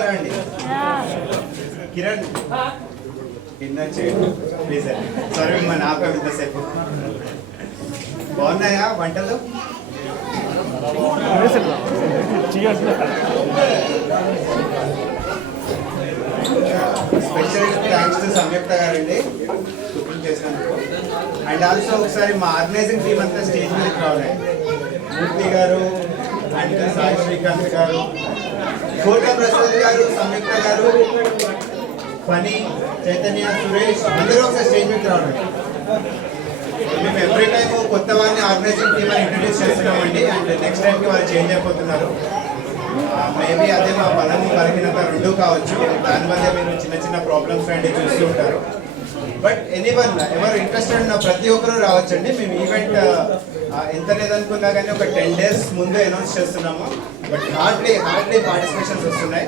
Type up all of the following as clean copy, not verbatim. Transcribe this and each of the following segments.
ఒకసారి అండి కిరణ్ డిన్నర్ చేయండి ప్లీజ్ అండి. సారీ మన ఆపే ఇంతసేపు. బాగున్నాయా వంటలు? స్పెషల్ థ్యాంక్స్ టు సంయుక్త గారండి కుకింగ్ చేసినందుకు. అండ్ ఆల్సో ఒకసారి మా ఆర్గనైజింగ్ టీమ్ అంతా స్టేజ్ మీదకి రావాలి. మూర్తి గారు అండ్ సాయి శ్రీకాంత్ గారు, కోట ప్రసాద్ గారు, సంయుక్త గారు, ఫనీ, చైతన్య, సురేష్ అందరూ ఒకసారి స్టేజ్ మీదకి రావాలి. మేము ఎవ్రీ టైమ్ కొత్త వారిని ఆర్గనైజింగ్ టీమ్ అని ఇంట్రడ్యూస్ చేస్తున్నామండి. అండ్ నెక్స్ట్ టైంకి వాళ్ళు చేంజ్ అయిపోతున్నారు. మేబీ అదే మా బలము బలహీనత రెండూ కావచ్చు. దానివల్ల మీరు చిన్న చిన్న ప్రాబ్లమ్స్ లాంటివి చూస్తూ ఉంటారు. బట్ ఎనీవన్ ఎవరు ఇంట్రెస్టెడ్ ఉన్న ప్రతి ఒక్కరూ రావచ్చండి. మేము ఈవెంట్ ఎంత లేదనుకున్నా కానీ ఒక 10 days ముందు అనౌన్స్ చేస్తున్నాము. బట్ హార్డ్లీ పార్టిసిపేషన్స్ వస్తున్నాయి.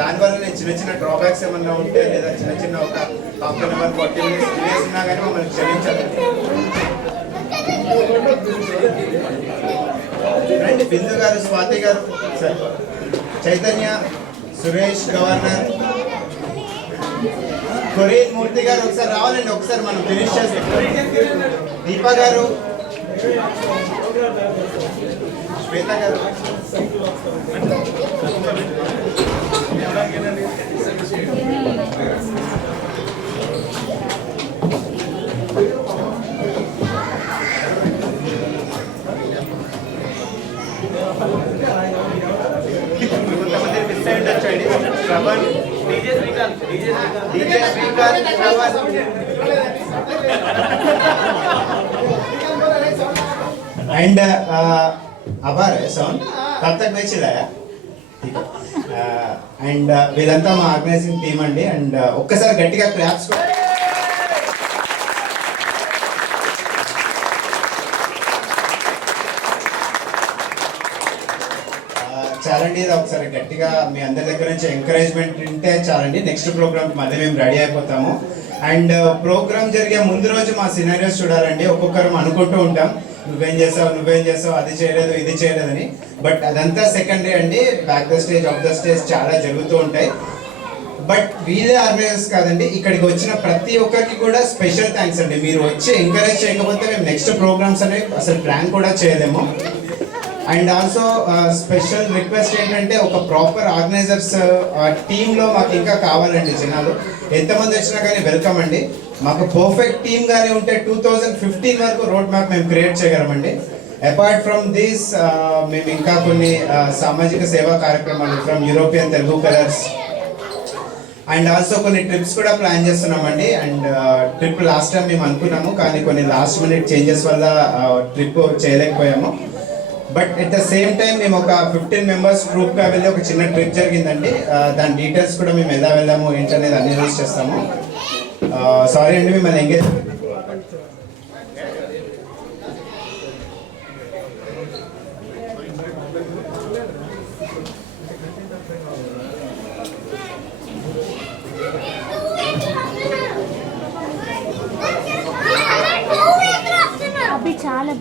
దానివల్ల నేను చిన్న చిన్న డ్రాబ్యాక్స్ ఏమన్నా ఉంటే లేదా చిన్న చిన్న ఒక half an hour 40 minutes delays ఉన్నా కానీ మమ్మల్ని క్షమించాలండి. రండి Bindu garu, Swathi garu, sir Chaitanya, Suresh, governor, Korean Murthy garu ఒకసారి రావాలండి. ఒకసారి మనం ఫినిష్ చేస్తాం. దీపా గారు, శ్వేత గారు, కొంతమంది మిస్ అయి ఉండొచ్చండి. శ్రవణ్, డీజే శ్రీకాంత్, శ్రవణ్ एंड आभार है साउंड कब तक मैं चिल्लाया అండ్ వీళ్ళంతా మా ఆర్గనైజింగ్ టీమ్ అండి. అండ్ ఒక్కసారి గట్టిగా క్లాప్స్ చాలండి. ఇది ఒకసారి గట్టిగా మీ అందరి దగ్గర నుంచి ఎంకరేజ్మెంట్ ఉంటే చాలండి. నెక్స్ట్ ప్రోగ్రామ్ మళ్ళీ మేము రెడీ అయిపోతాము. అండ్ ప్రోగ్రామ్ జరిగే ముందు రోజు మా సినారియోస్ చూడాలండి. ఒక్కొక్కరు అనుకుంటూ ఉంటాం నువ్వేం చేసావు అది చేయలేదు ఇది చేయలేదని. బట్ అదంతా సెకండరీ అండి. Back the stage of the stage చాలా జరుగుతూ ఉంటాయి. బట్ వీళ్ళే ఆర్గనైజర్స్ కాదండి. ఇక్కడికి వచ్చిన ప్రతి ఒక్కరికి కూడా స్పెషల్ థ్యాంక్స్ అండి. మీరు వచ్చి ఎంకరేజ్ చేయకపోతే మేము నెక్స్ట్ ప్రోగ్రామ్స్ అనేవి అసలు ప్లాన్ కూడా చేయలేము. అండ్ ఆల్సో స్పెషల్ రిక్వెస్ట్ ఏంటంటే ఒక ప్రాపర్ ఆర్గనైజర్స్ టీంలో మాకు ఇంకా కావాలండి. జనాలు ఎంతమంది వచ్చినా కానీ వెల్కమ్ అండి. మాకు పర్ఫెక్ట్ టీమ్ గానే ఉంటే 2015 వరకు రోడ్ మ్యాప్ మేము క్రియేట్ చేయగలమండి. అపార్ట్ ఫ్రమ్ దీస్ మేము ఇంకా కొన్ని సామాజిక సేవా కార్యక్రమాలు from European Telugu colours and also కొన్ని ట్రిప్స్ కూడా ప్లాన్ చేస్తున్నామండి. అండ్ ట్రిప్ లాస్ట్ టైం మేము అనుకున్నాము కానీ కొన్ని లాస్ట్ మినిట్ చేంజెస్ వల్ల ట్రిప్ చేయలేకపోయాము. But at the same time మేము ఒక 15 members గ్రూప్గా వెళ్ళి ఒక చిన్న ట్రిప్ జరిగిందండి. దాని డీటెయిల్స్ కూడా మేము ఎలా వెళ్ళాము ఏంటనేది అన్ని రిలీజ్ చేస్తాము. సారీ అండి మిమ్మల్ని ఎంగేజ్ अभी చాలా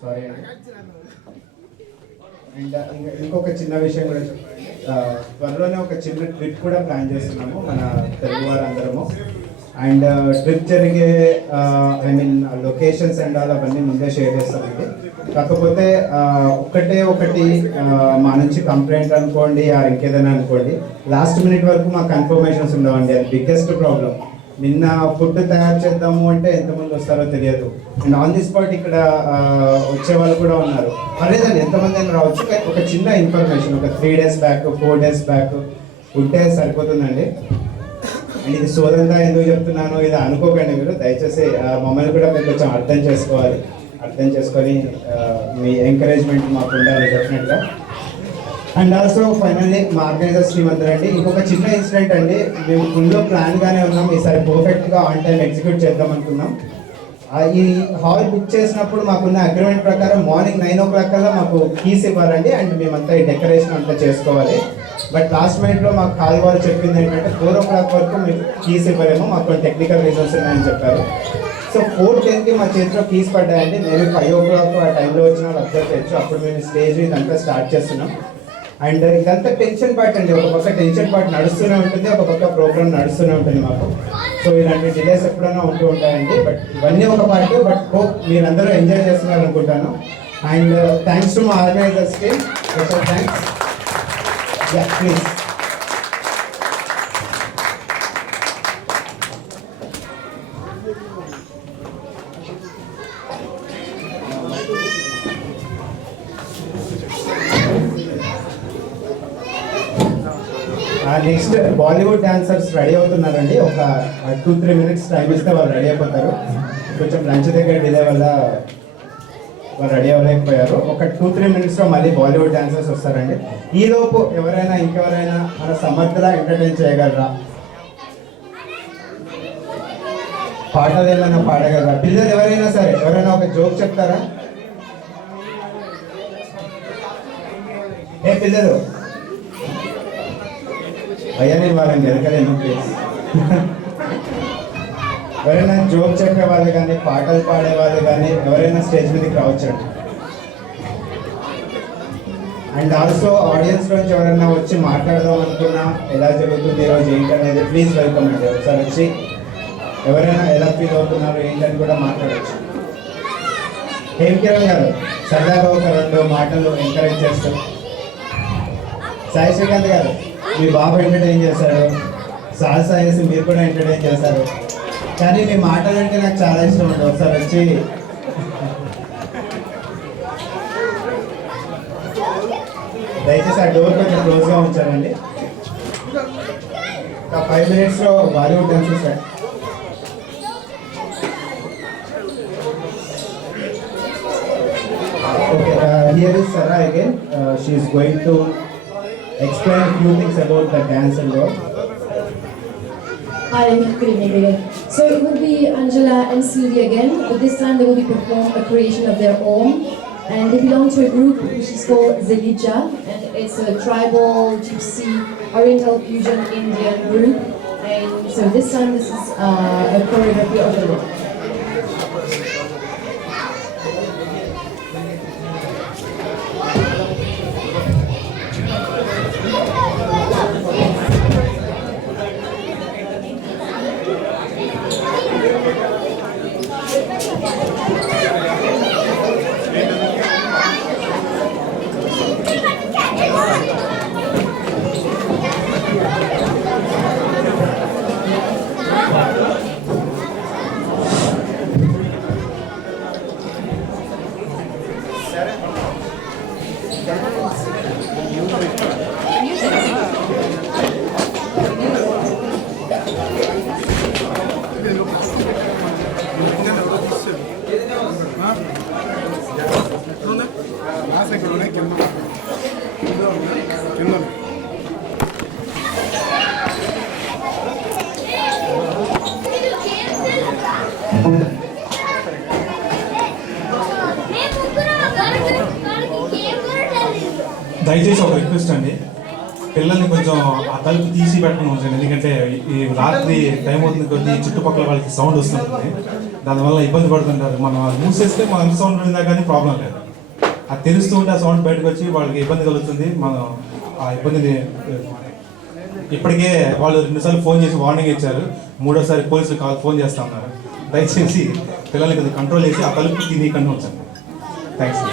సారీ అండి. అండ్ ఇంకొక చిన్న విషయం కూడా చెప్పండి. త్వరలోనే ఒక చిన్న ట్రిప్ కూడా ప్లాన్ చేస్తున్నాము మన తెలుగు వారందరము. అండ్ ట్రిప్ జరిగే ఐ మీన్ లొకేషన్స్ అండ్ అవన్నీ ముందే షేర్ చేస్తామండి. కాకపోతే ఒకటి మా నుంచి కంప్లైంట్ అనుకోండి ఆర్ ఇంకేదైనా అనుకోండి, లాస్ట్ మినిట్ వరకు మా కన్ఫర్మేషన్స్ ఉండవండి. అది బిగ్గెస్ట్ ప్రాబ్లం. నిన్న ఫుడ్ తయారు చేద్దాము అంటే ఎంతమంది వస్తారో తెలియదు. అండ్ ఆన్ ది స్పాట్ ఇక్కడ వచ్చే వాళ్ళు కూడా ఉన్నారు. పర్లేదండి ఎంతమంది అయినా రావచ్చు. ఒక చిన్న ఇన్ఫర్మేషన్ ఒక 3 days బ్యాక్ 4 days బ్యాక్ ఉంటే సరిపోతుందండి. అండ్ ఇది సోదంతా ఎందుకు చెప్తున్నాను ఇది అనుకోకండి మీరు. దయచేసి మమ్మల్ని కూడా మీరు కొంచెం అర్థం చేసుకొని మీ ఎంకరేజ్మెంట్ మాకు ఉండాలి డెఫినెట్గా. అండ్ ఆల్సో ఫైనల్లీ మా ఆర్గనైజర్స్ టీమ్ అందరండి ఇంకొక చిన్న ఇన్సిడెంట్ అండి, మేము ఫుల్లో ప్లాన్గానే ఉన్నాం, ఈసారి పర్ఫెక్ట్గా ఆన్ టైం ఎగ్జిక్యూట్ చేద్దాం అనుకున్నాం. ఈ హాల్ బుక్ చేసినప్పుడు మాకున్న అగ్రిమెంట్ ప్రకారం మార్నింగ్ 9 o'clock కల్లా మాకు కీస్ ఇవ్వాలండి అండ్ మేమంతా ఈ డెకరేషన్ అంతా చేసుకోవాలి. బట్ లాస్ట్ మినిట్లో మాకు కాల్ వాళ్ళు చెప్పింది ఏంటంటే 4 o'clock వరకు మీకు కీస్ ఇవ్వలేము, మాకు కొన్ని టెక్నికల్ రీజన్స్ ఉన్నాయని చెప్పారు. సో 4:10కి మా చేతిలో కీస్ పడ్డాయండి. మేబీ 5 o'clock ఆ టైంలో వచ్చిన వాళ్ళు అబ్జర్వ్ చేయొచ్చు. అప్పుడు మేము స్టేజ్ ఇదంతా స్టార్ట్ చేస్తున్నాం. అండ్ ఇదంతా టెన్షన్ పార్ట్ అండి, ఒక పక్క టెన్షన్ పార్ట్ నడుస్తూనే ఉంటుంది, ఒక పక్క ప్రోగ్రామ్ నడుస్తూనే ఉంటుంది మాకు. సో ఇలాంటి డిలేస్ ఎప్పుడైనా ఉంటూ ఉంటాయండి, బట్ ఇవన్నీ ఒక పార్ట్. బట్ హోప్ మీరందరూ ఎంజాయ్ చేస్తున్నారు అనుకుంటాను. అండ్ థ్యాంక్స్ టు మా ఆర్గనైజర్స్కి, special thanks. Please. Next Bollywood dancers ready అవుతున్నారండి. ఒక 2-3 minutes టైం ఇస్తే వాళ్ళు రెడీ అయిపోతారు. కొంచెం లంచ్ దగ్గర డిలే వల్ల వాళ్ళు రెడీ అవ్వలేకపోయారు. ఒక 2-3 minutesలో మళ్ళీ బాలీవుడ్ డాన్సర్స్ వస్తారండి. ఈలోపు ఇంకెవరైనా మన సమర్థలా ఎంటర్టైన్ చేయగలరా, పాటలు ఏమైనా పాడగలరా? పిల్లలు ఎవరైనా సరే ఎవరైనా ఒక జోక్ చెప్తారా? ఏ పిల్లలు అయ్యా, నేను వాళ్ళని గెలకలేను ప్లీజ్. ఎవరైనా జోక్ చెప్పే వాళ్ళు కానీ పాటలు పాడే వాళ్ళు కానీ ఎవరైనా స్టేజ్ మీదకి రావచ్చండి. అండ్ ఆల్సో ఆడియన్స్ నుంచి ఎవరైనా వచ్చి మాట్లాడదాం అనుకున్నా, ఎలా జరుగుతుంది ఈరోజు ఏంటి అనేది ప్లీజ్ వెల్కమ్ అండి. ఒకసారి వచ్చి ఎవరైనా ఎలా ఫీల్ అవుతున్నారు ఏంటని కూడా మాట్లాడచ్చు. హేమ్ కిరణ్ గారు సరదాగా ఒక 2 మాటలు ఎంకరేజ్ చేస్తారు. సాయి శ్రీకాంత్ గారు మీ బాబు ఎంటర్టైన్ చేశారు, సాహస వేసి మీరు కూడా ఎంటర్టైన్ చేశారు, కానీ మీ మాటలు అంటే నాకు చాలా ఇష్టం అండి. ఒకసారి వచ్చి దయచేసి ఆ డోర్ కొంచెం క్లోజ్గా ఉంచారండి. ఒక 5 minutesలో Bollywood dance sir. Okay, here is Sara again. She is going to explain a few things about the dance and all. Hi, good evening again. So it will be Angela and Sylvia again, but this time they will be performing a creation of their own. And they belong to a group which is called Zelija, and it's a tribal, gypsy, oriental fusion Indian group. And so this time this is a choreography of the look. దయచేసి ఒక request అండి, పిల్లల్ని కొంచెం ఆ తలుపు తీసి పెట్టడం ఉంచండి. ఎందుకంటే ఈ రాత్రి టైం అవుతుంది కొద్ది చుట్టుపక్కల వాళ్ళకి సౌండ్ వస్తుంటుంది, దానివల్ల ఇబ్బంది పడుతుంటారు. మనం అది మూసేస్తే మనం ఎంత సౌండ్ ఉందా కానీ ప్రాబ్లం లేదు. అది తెలుస్తూ ఉంటే ఆ సౌండ్ బయటకు వచ్చి వాళ్ళకి ఇబ్బంది కలుగుతుంది. మనం ఆ ఇబ్బందిని ఇప్పటికే వాళ్ళు 2 సార్లు ఫోన్ చేసి వార్నింగ్ ఇచ్చారు, 3వసారి పోలీసులు ఫోన్ చేస్తా ఉన్నారు. దయచేసి పిల్లల్ని కొద్దిగా కంట్రోల్ చేసి ఆ తలుపు తీయకుండా ఉంచండి. Thanks.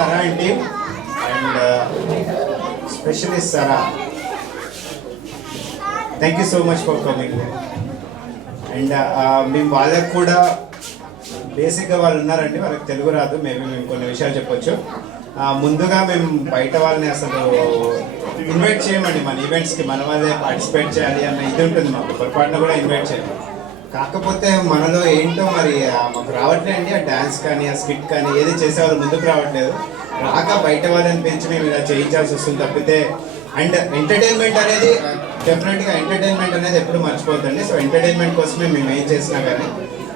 Sara and team, and especially Sara. Thank you so much for coming here. And మేము వాళ్ళకు కూడా బేసిక్గా వాళ్ళు ఉన్నారండి, వాళ్ళకి తెలుగు రాదు, మేబీ మేము కొన్ని విషయాలు చెప్పొచ్చు. ముందుగా మేము బయట వాళ్ళని అసలు ఇన్వైట్ చేయమండి మన ఈవెంట్స్కి, మన వాళ్ళే పార్టిసిపేట్ చేయాలి అన్న ఇది ఉంటుంది మాకు, పొరపాటున కూడా ఇన్వైట్ చేయాలి. కాకపోతే మనలో ఏంటో మరి మాకు రావట్లేదండి, ఆ డ్యాన్స్ కానీ ఆ స్కిట్ కానీ ఏది చేసేవాళ్ళు ముందుకు రావట్లేదు. రాక బయట వాళ్ళని పెంచి మేము ఇలా చేయించాల్సి వస్తుంది తప్పితే. అండ్ ఎంటర్టైన్మెంట్ అనేది డెఫినెట్గా ఎంటర్టైన్మెంట్ అనేది ఎప్పుడు మర్చిపోతుంది. సో ఎంటర్టైన్మెంట్ కోసమే మేము ఏం చేసినా కానీ,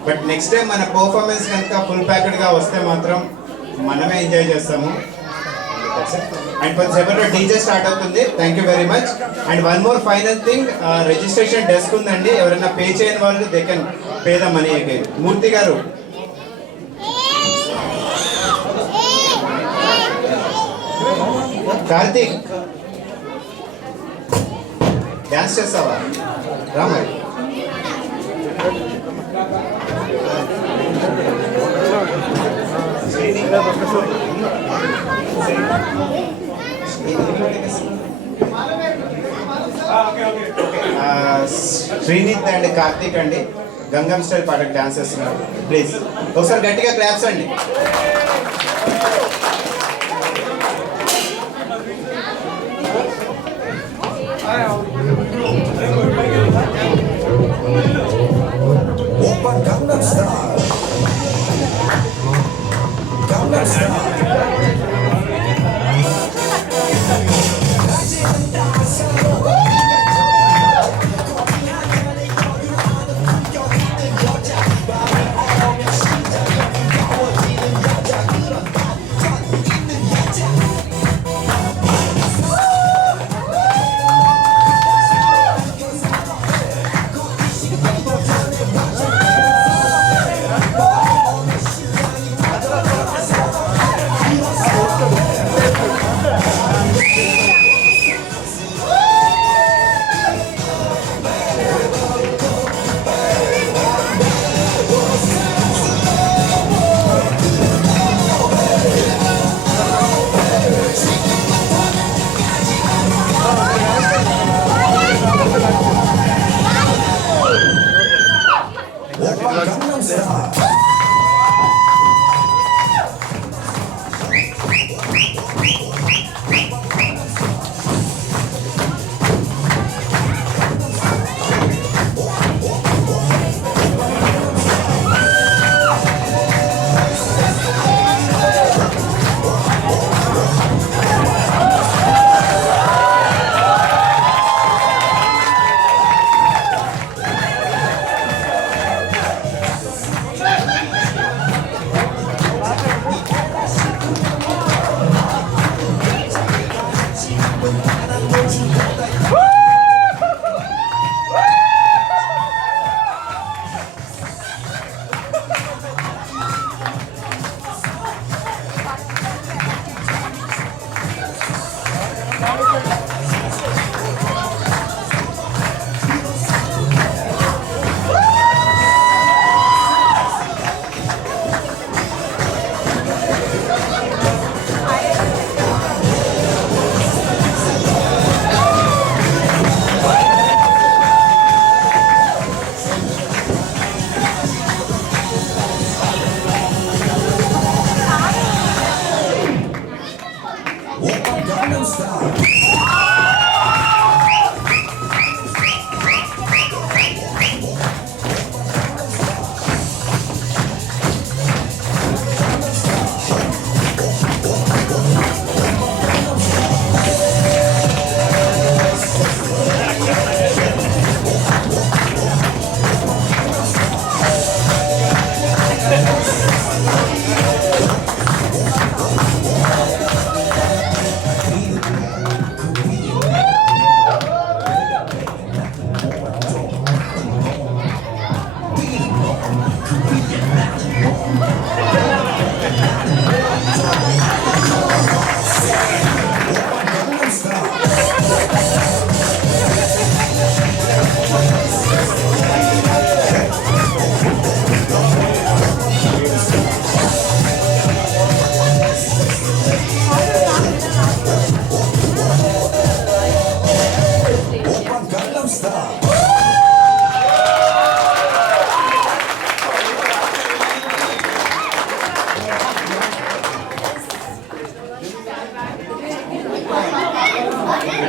బట్ నెక్స్ట్ టైం మన పర్ఫార్మెన్స్ కనుక ఫుల్ ప్యాకెడ్గా వస్తే మాత్రం మనమే ఎంజాయ్ చేస్తాము. అండ్ కొంచెంసేపట్లో డీజే స్టార్ట్ అవుతుంది. Thank you very much. And one more final thing, registration desk ఉందండి, ఎవరైనా పే చేయని వాళ్ళు they can pay the money again. Murthy garu, Karthik dance చేస్తావా? రా మరి. శ్రీనిత్ అండ్ కార్తీక్ అండి గంగం స్టైల్ పాటకు డాన్స్ చేస్తున్నారు. ప్లీజ్ ఒకసారి గట్టిగా క్లాప్స్ అండి.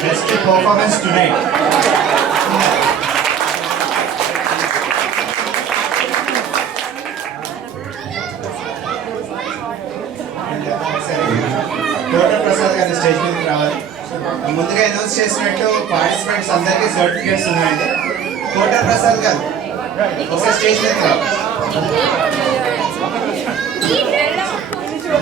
Best performance tonight. కోట ప్రసాద్ గారి స్టేజ్ మీదకి రావాలి. ముందుగా అనౌన్స్ చేసినట్టు పార్టిసిపెంట్స్ అందరికీ సర్టిఫికేట్స్ ఉన్నాయండి. కోట ప్రసాద్ గారు ఒకసారి స్టేజ్ మీదకి రావాలి.